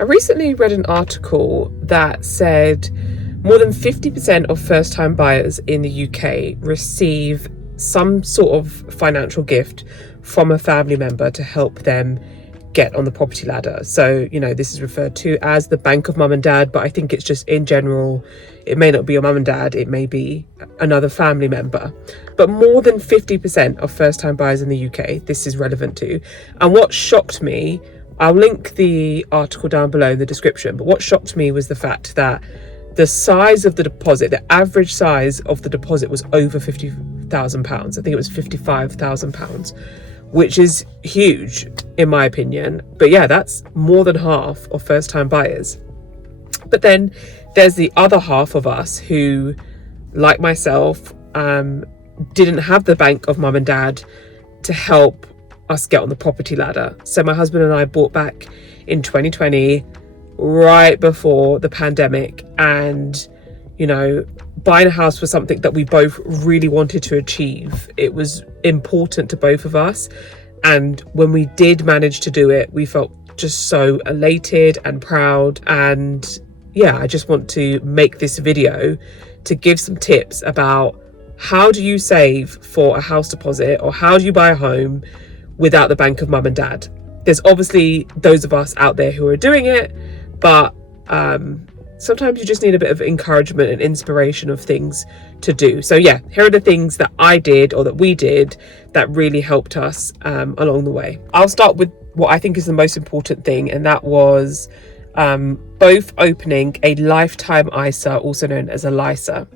I recently read an article that said more than 50% of first-time buyers in the UK receive some sort of financial gift from a family member to help them get on the property ladder. So, this is referred to as the bank of mum and dad, but I think it's just in general. It may not be your mum and dad, it may be another family member. But more than 50% of first-time buyers in the UK, this is relevant to. And what shocked me, I'll link the article down below in the description, but what shocked me was the fact that the size of the deposit, the average size of the deposit was over £50,000. I think it was £55,000, which is huge in my opinion. But yeah, that's more than half of first-time buyers. But then there's the other half of us who, like myself, didn't have the bank of mum and dad to help us get on the property ladder. So my husband and I bought back in 2020, right before the pandemic, and buying a house was something that we both really wanted to achieve. It was important to both of us, and when we did manage to do it, we felt just so elated and proud. And yeah, I just want to make this video to give some tips about how do you save for a house deposit, or how do you buy a home without the bank of mum and dad. There's obviously those of us out there who are doing it, but sometimes you just need a bit of encouragement and inspiration of things to do. So yeah, here are the things that I did, or that we did, that really helped us along the way. I'll start with what I think is the most important thing, and that was both opening a lifetime ISA, also known as a LISA.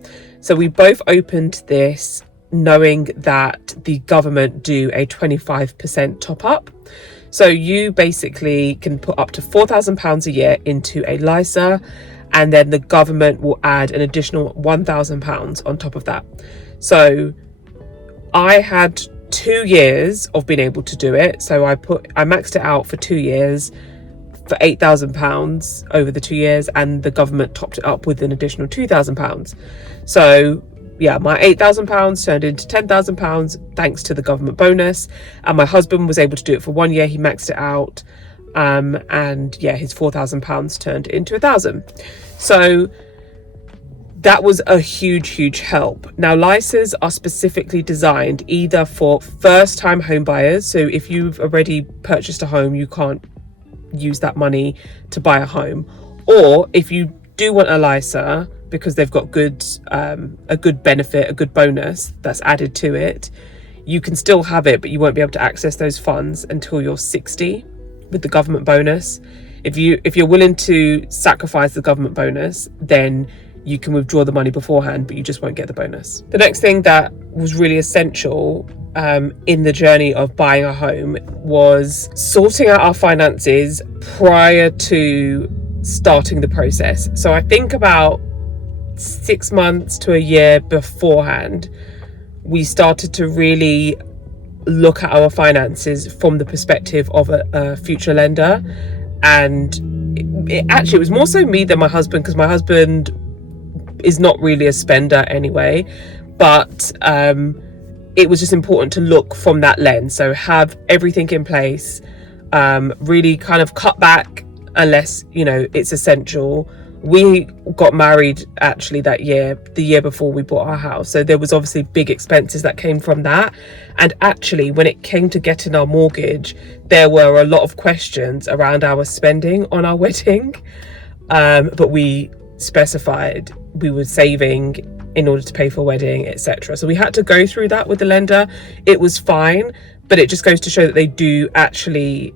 So we both opened this knowing that the government do a 25% top up. So you basically can put up to £4,000 a year into a LISA, and then the government will add an additional £1,000 on top of that. So I had 2 years of being able to do it. So I maxed it out for 2 years for £8,000 over the 2 years, and the government topped it up with an additional £2,000. So yeah, my £8,000 turned into £10,000 thanks to the government bonus, and my husband was able to do it for 1 year. He maxed it out, and yeah, his £4,000 turned into £1,000. So that was a huge help. Now, LISAs are specifically designed either for first-time home buyers. So if you've already purchased a home, you can't use that money to buy a home, or if you do want a LISA because they've got a good benefit, a good bonus that's added to it, you can still have it, but you won't be able to access those funds until you're 60 with the government bonus. If you're willing to sacrifice the government bonus, then you can withdraw the money beforehand, but you just won't get the bonus. The next thing that was really essential in the journey of buying a home was sorting out our finances prior to starting the process. So I think about 6 months to a year beforehand, we started to really look at our finances from the perspective of a future lender. And it was more so me than my husband, because my husband is not really a spender anyway, but it was just important to look from that lens. So have everything in place, really kind of cut back unless it's essential. We got married actually the year before we bought our house, so there was obviously big expenses that came from that. And actually, when it came to getting our mortgage, there were a lot of questions around our spending on our wedding, but we specified we were saving in order to pay for a wedding, etc. So we had to go through that with the lender. It was fine, but it just goes to show that they do actually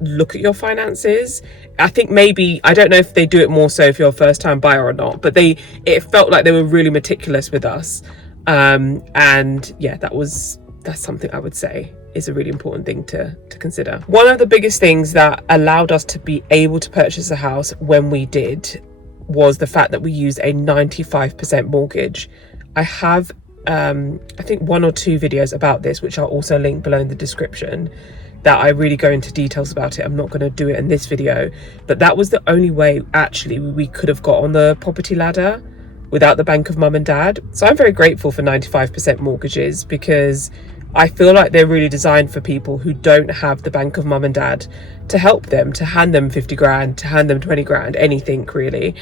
look at your finances. I think maybe, I don't know if they do it more so if you're a first time buyer or not, but it felt like they were really meticulous with us. And yeah, that's something I would say is a really important thing to consider. One of the biggest things that allowed us to be able to purchase a house when we did was the fact that we used a 95% mortgage. I have I think 1 or 2 videos about this, which I'll also link below in the description, that I really go into details about it. I'm not going to do it in this video, but that was the only way actually we could have got on the property ladder without the bank of mum and dad. So I'm very grateful for 95% mortgages, because I feel like they're really designed for people who don't have the bank of mum and dad to help them, to hand them 50 grand, to hand them 20 grand, anything really.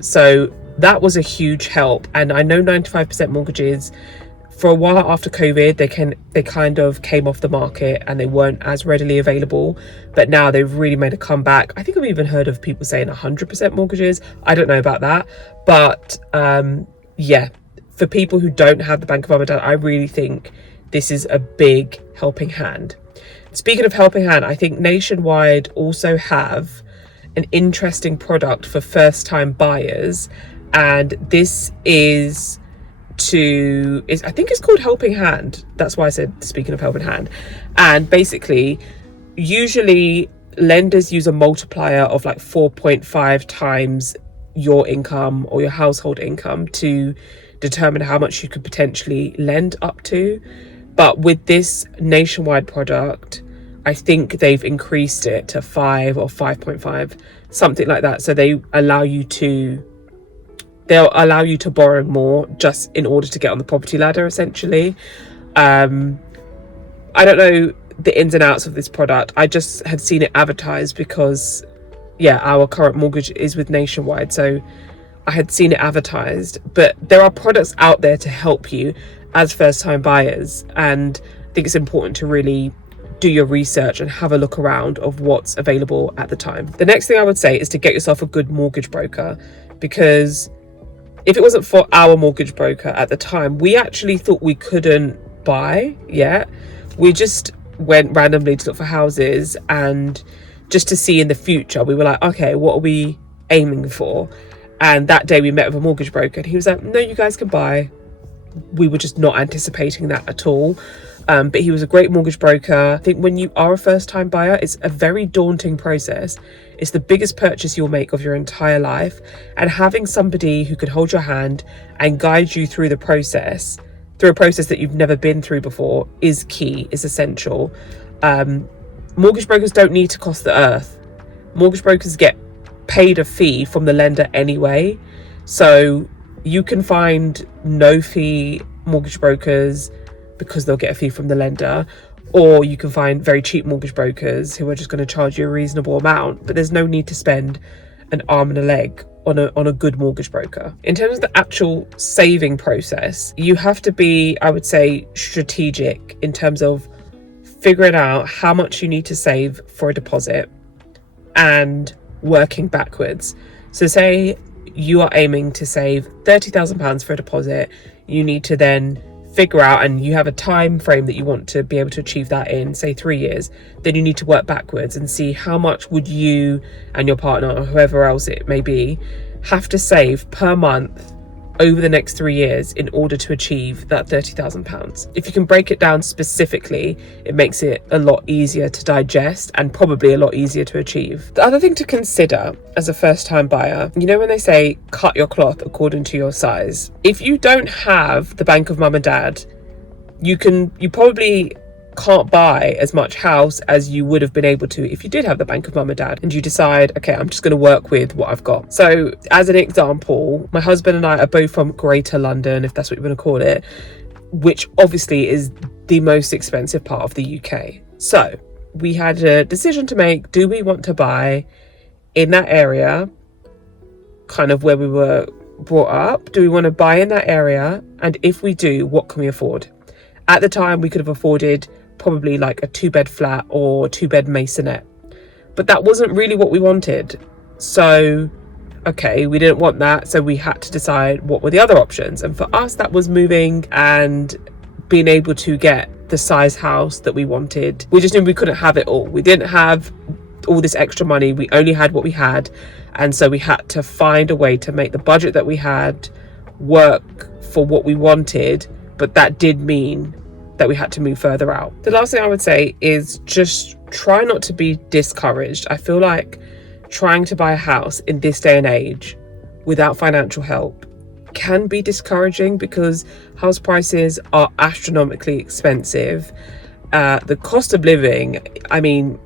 So that was a huge help. And I know 95% mortgages, for a while after COVID, they kind of came off the market and they weren't as readily available. But now they've really made a comeback. I think I've even heard of people saying 100% mortgages. I don't know about that. But yeah, for people who don't have the bank of mum and dad, I really think this is a big helping hand. Speaking of helping hand, I think Nationwide also have an interesting product for first-time buyers, and this is I think it's called Helping Hand. That's why I said speaking of helping hand. And basically, usually lenders use a multiplier of like 4.5 times your income or your household income to determine how much you could potentially lend up to. But with this Nationwide product, I think they've increased it to 5 or 5.5, something like that. So they'll allow you to borrow more just in order to get on the property ladder, essentially. I don't know the ins and outs of this product. I just have seen it advertised because, yeah, our current mortgage is with Nationwide. So I had seen it advertised. But there are products out there to help you as first-time buyers. And I think it's important to really do your research and have a look around of what's available at the time. The next thing I would say is to get yourself a good mortgage broker, because if it wasn't for our mortgage broker at the time, we actually thought we couldn't buy yet. We just went randomly to look for houses, and just to see in the future, we were like, okay, what are we aiming for? And that day we met with a mortgage broker and he was like, no, you guys can buy. We were just not anticipating that at all. But he was a great mortgage broker. I think when you are a first-time buyer, it's a very daunting process. It's the biggest purchase you'll make of your entire life. And having somebody who can hold your hand and guide you through a process that you've never been through before is key, is essential. Mortgage brokers don't need to cost the earth. Mortgage brokers get paid a fee from the lender anyway. So you can find no fee mortgage brokers because they'll get a fee from the lender, or you can find very cheap mortgage brokers who are just going to charge you a reasonable amount, but there's no need to spend an arm and a leg on a good mortgage broker. In terms of the actual saving process, you have to be, I would say, strategic in terms of figuring out how much you need to save for a deposit and working backwards. So say you are aiming to save £30,000 for a deposit, you need to then figure out, and you have a time frame that you want to be able to achieve that in, say 3 years, then you need to work backwards and see how much would you and your partner or whoever else it may be have to save per month over the next 3 years in order to achieve that £30,000. If you can break it down specifically, it makes it a lot easier to digest and probably a lot easier to achieve. The other thing to consider as a first-time buyer, you know when they say cut your cloth according to your size? If you don't have the bank of mum and dad, you probably can't buy as much house as you would have been able to if you did have the bank of mum and dad, and you decide, okay, I'm just going to work with what I've got. So as an example, my husband and I are both from Greater London, if that's what you want to call it, which obviously is the most expensive part of the UK. So we had a decision to make. Do we want to buy in that area, kind of where we were brought up? Do we want to buy in that area? And if we do, what can we afford? At the time, we could have afforded probably like a 2-bed flat or 2-bed maisonette, but that wasn't really what we wanted. So okay, we didn't want that, so we had to decide what were the other options. And for us, that was moving and being able to get the size house that we wanted. We just knew we couldn't have it all. We didn't have all this extra money. We only had what we had, and so we had to find a way to make the budget that we had work for what we wanted, but that did mean that we had to move further out. The last thing I would say is just try not to be discouraged. I feel like trying to buy a house in this day and age without financial help can be discouraging because house prices are astronomically expensive. The cost of living, I mean,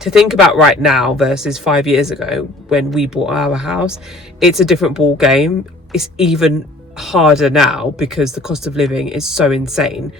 to think about right now versus 5 years ago when we bought our house, it's a different ball game. It's even harder now because the cost of living is so insane.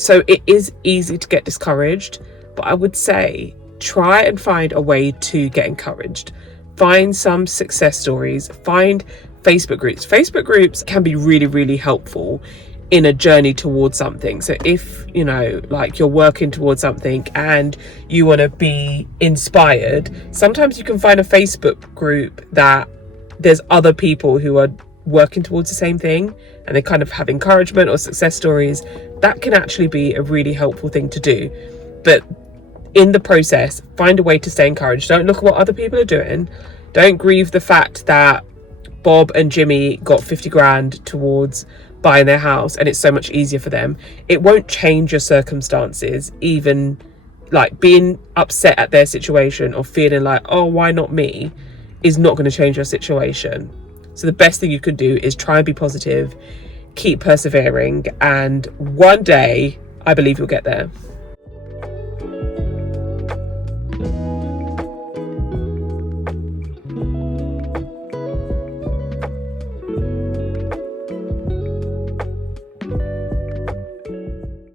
So it is easy to get discouraged, but I would say try and find a way to get encouraged. Find some success stories, find Facebook groups. Facebook groups can be really, really helpful in a journey towards something. So if, you know, like you're working towards something and you want to be inspired, sometimes you can find a Facebook group that there's other people who are working towards the same thing and they kind of have encouragement or success stories. That can actually be a really helpful thing to do. But in the process, find a way to stay encouraged. Don't look at what other people are doing. Don't grieve the fact that Bob and Jimmy got 50 grand towards buying their house and it's so much easier for them. It won't change your circumstances. Even like being upset at their situation or feeling like, oh, why not me, is not going to change your situation. So the best thing you can do is try and be positive, keep persevering, and one day I believe you'll get there.